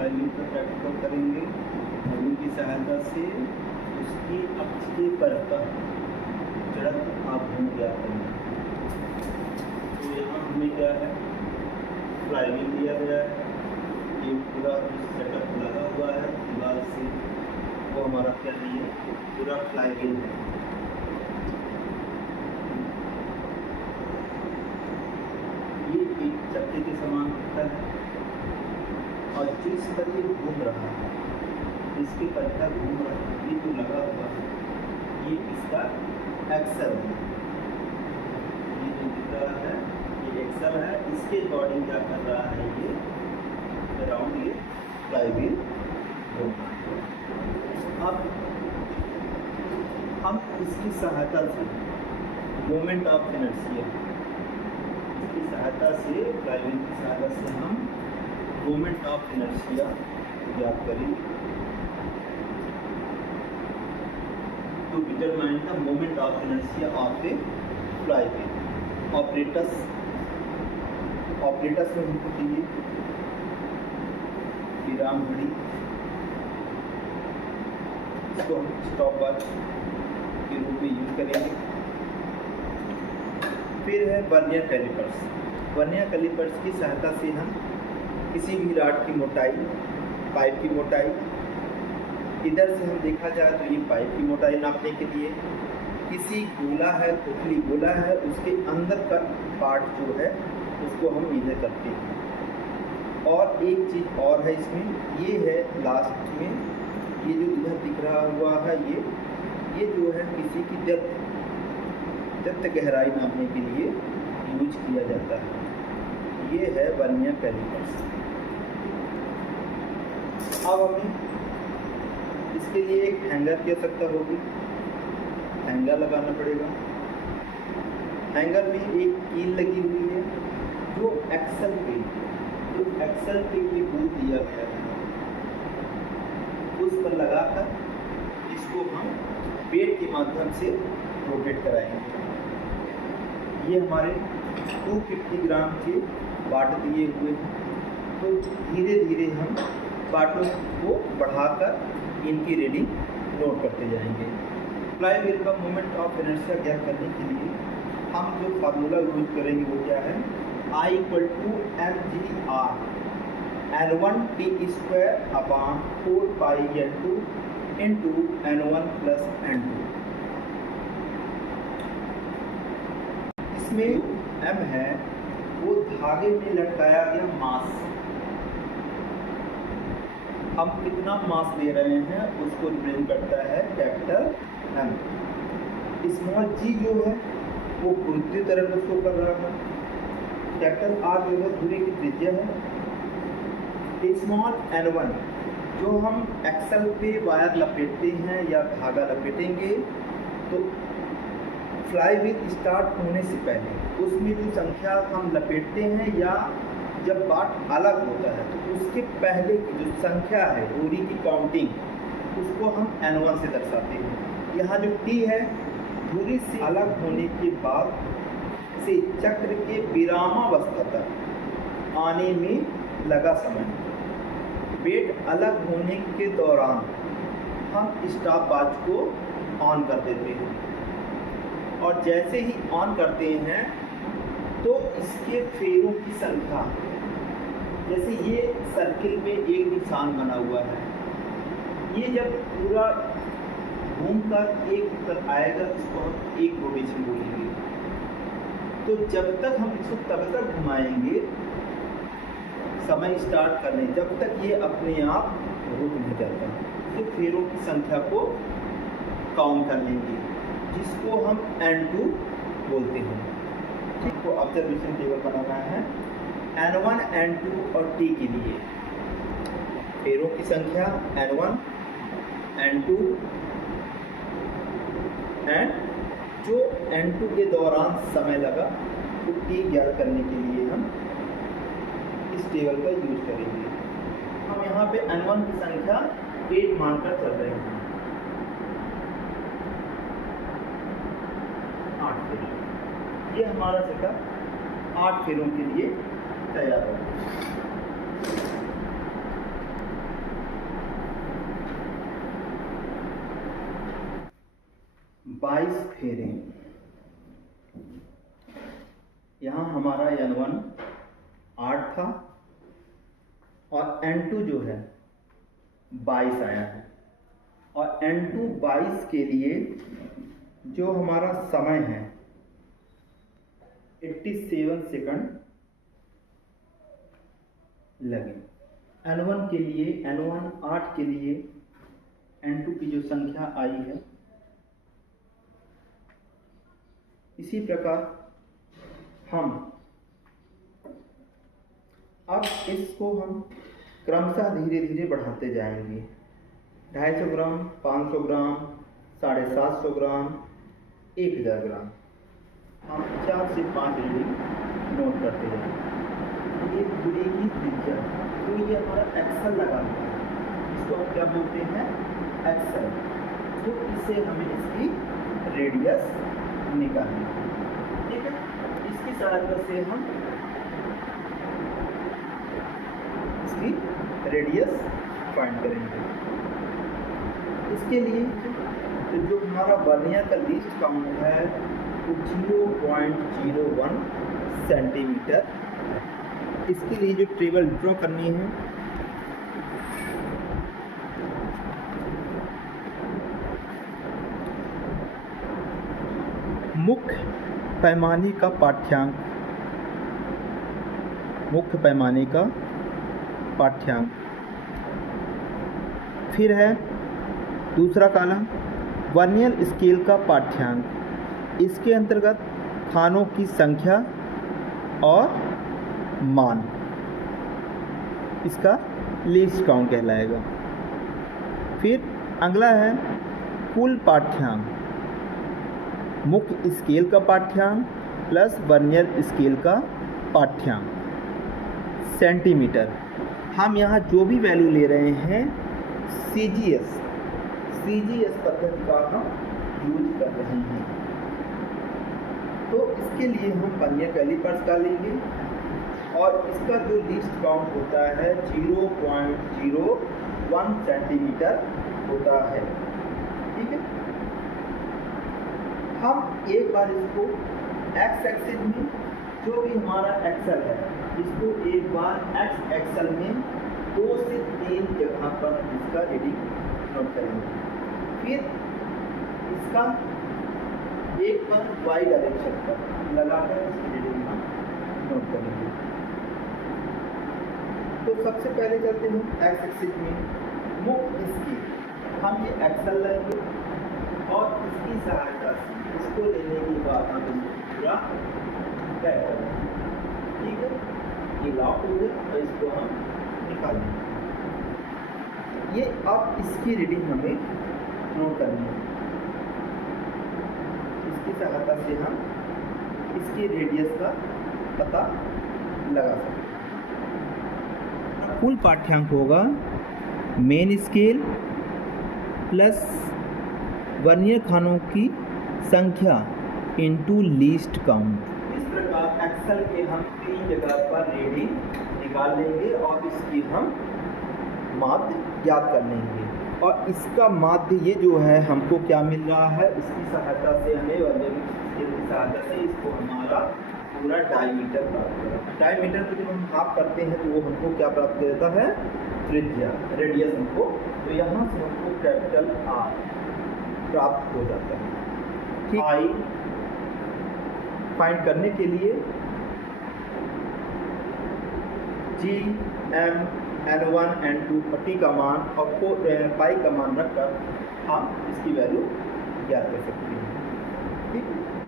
Flywheel का practical करेंगे। Moving की सहायता से उसकी अक्षीय पर का जड़त्व आघूर्ण ज्ञात करेंगे। तो यहाँ हमें क्या है, फ्लाईव्हील दिया गया है, ये पूरा सेटअप लगा हुआ है दीवार से, वो हमारा क्या नहीं है, पूरा फ्लाईव्हील है। ये एक चक्के के समान दिखता है और जिस पर ये घूम रहा है, इसके पहिया घूम रहा है, ये जो लगा हुआ है ये इसका एक्सल है। ये जो दिख रहा है ये एक्सल है, इसके अकॉर्डिंग क्या कर रहा है, ये अराउंड ये फ्लाईव्हील घूम रहा है। अब हम इसकी सहायता से मोमेंट ऑफ इनर्शिया, इसकी सहायता से फ्लाईव्हील की सहायता से हम मोमेंट ऑफ इनर्शिया ज्ञात करेंगे। To determine the moment of inertia of a flywheel. Operators में हमको चाहिए विराम घड़ी, इसको हम स्टॉप वॉच के रूप में यूज करेंगे। फिर है वर्नियर कैलिपर्स। वर्नियर कैलिपर्स की सहायता से हम किसी भी रॉड की मोटाई, पाइप की मोटाई, इधर से हम देखा जाए तो ये पाइप की मोटाई नापने के लिए, किसी गोला है, खोखली गोला है, उसके अंदर का पार्ट जो है उसको हम मेजर करते हैं। और एक चीज़ और है इसमें, ये है लास्ट में, ये जो इधर दिख रहा हुआ है, ये जो है किसी की डेप्थ गहराई नापने के लिए यूज किया जाता है। ये है वर्नियर कैलिपर्स। अब हमें इसके लिए एक हैंगर की आवश्यकता होगी, हैंगर लगाना पड़ेगा। हैंगर में एक कील लगी हुई है जो एक्सल पे ये बोल दिया गया है, उस पर लगाकर इसको हम वेट के माध्यम से रोटेट कराएंगे। ये हमारे 250 ग्राम के बाट दिए हुए हैं, तो धीरे धीरे हम बाटों को बढ़ाकर इनकी रीडिंग नोट करते जाएंगे। फ्लाईव्हील का मोमेंट ऑफ इनर्शिया ज्ञात करने के लिए हम जो फार्मूला यूज करेंगे वो क्या है, I = mgr n1t² upon 4πn2 into n1 plus n2। इसमें m है वो धागे में लटकाया गया मास, हम कितना मास दे रहे हैं उसको रिप्रेजेंट करता है कैपिटल M। स्मॉल g जो है वो गुरुत्वीय त्वरण को शो कर रहा है, कैपिटल R जो है धुरी की त्रिज्या है। स्मॉल n1 जो हम एक्सल पे वायर लपेटते हैं या धागा लपेटेंगे, तो फ्लाईव्हील स्टार्ट होने से पहले उसमें जो संख्या हम लपेटते हैं या जब बाट अलग होता है तो उसके पहले की जो संख्या है दूरी की काउंटिंग, उसको हम n1 से दर्शाते हैं। यहाँ जो t है दूरी से अलग होने के बाद से चक्र के विरामावस्था तक आने में लगा समय। वेट अलग होने के दौरान हम स्टॉप वॉच को ऑन कर देते हैं, और जैसे ही ऑन करते हैं तो इसके फेरों की संख्या, जैसे ये सर्किल में एक निशान बना हुआ है, ये जब पूरा घूमकर एक तक आएगा इसको हम एक रोटेशन बोलेंगे। तो जब तक हम इसको तब तक घुमाएंगे समय स्टार्ट करने, जब तक ये अपने आप रुक नहीं जाता, तो फेरों की संख्या को काउंट कर लेंगे, जिसको हम n2 बोलते हैं। ठीक, तो ऑब्जर्वेशन टेबल बनाना है n1, n2 और t के लिए फेरों की संख्या n1, n2 एंड जो n2 के दौरान समय लगा तो t ज्ञात करने के लिए हम इस टेबल का यूज करेंगे। हम यहाँ पे n1 की संख्या 8 मानकर चल रहे हैं, 8 फेरों। ये हमारा सेटअप 8 फेरों के लिए तैयार है। 22 फेरे। यहाँ हमारा N1 8 था और N2 जो है 22 आया है, और N2 22 के लिए जो हमारा समय है 87 सेकंड लगे। N1 के लिए, N1 8 के लिए N2 की जो संख्या आई है, इसी प्रकार हम अब इसको हम क्रमशः धीरे धीरे बढ़ाते जाएंगे। 250 ग्राम, 500 ग्राम, 750 ग्राम, 1000 ग्राम, हम 4 से 5 रीडिंग नोट करते जाएंगे। ये पूरी की त्रिज्या, तो ये हमारा एक्सल लगा हुआ है, इसको हम क्या बोलते हैं, एक्सल। तो इससे हमें इसकी रेडियस निकालनी है, ठीक है। इसकी सहायता से हम इसकी रेडियस फाइंड करेंगे। इसके लिए तो जो हमारा वर्नियर का लीस्ट काउंट है वो 0.01 सेंटीमीटर। इसके लिए जो टेबल ड्रॉ करनी है, मुख्य पैमाने का पाठ्यांक, मुख्य पैमाने का पाठ्यांक। फिर है दूसरा कॉलम वर्नियर स्केल का पाठ्यांक। इसके अंतर्गत खानों की संख्या और मान, इसका लीस्ट काउंट कहलाएगा। फिर अगला है कुल पाठ्यांक, मुख्य स्केल का पाठ्यांक प्लस वर्नियर स्केल का पाठ्यांक सेंटीमीटर। हम यहाँ जो भी वैल्यू ले रहे हैं सीजीएस पद्धति का हम यूज कर रहे हैं। तो इसके लिए हम वर्नियर कैलिपर्स का लेंगे और इसका जो लीस्ट काउंट होता है 0.01 सेंटीमीटर होता है, ठीक है। हम एक बार इसको एक्स एक्सिस में जो भी हमारा एक्सल है, इसको एक बार एक्स एक्सल में 2 से 3 जगह पर इसका रीडिंग नोट करेंगे। फिर इसका एक बार वाई डायरेक्शन पर लगाकर इसकी रीडिंग हम नोट करेंगे। तो सबसे पहले चलते हैं एक्स एक्सिस में, मुख्य स्केल। हम ये एक्सल लेंगे और इसकी सहायता से इसको लेने के बाद हम इसको पूरा तय करेंगे, ठीक है। ये लॉक हो गया और इसको हम निकालेंगे। ये अब इसकी रीडिंग हमें नोट करनी है। इसकी सहायता से हम इसकी रेडियस का पता लगा सकते हैं। कुल पाठ्यांक होगा मेन स्केल प्लस वर्नियर खानों की संख्या इनटू लीस्ट काउंट। इस प्रकार एक्सल के हम 3 जगह पर रीडिंग निकाल लेंगे और इसकी हम माध्य ज्ञात कर लेंगे। और इसका माध्य ये जो है हमको क्या मिल रहा है, इसकी सहायता से हमें वर्नियर स्केल की सहायता से इसको हमारा पूरा डायमीटर प्राप्त करेगा। डायमीटर को जब हम हाफ करते हैं तो वो हमको क्या प्राप्त करता है, त्रिज्या, रेडियस हमको। तो यहाँ से हमको कैपिटल आर प्राप्त हो जाता है, ठीक। आई फाइंड करने के लिए जी एम N1 N2 पट्टी का मान और पाई का मान रखकर हम इसकी वैल्यू ज्ञात कर सकते हैं, ठीक है।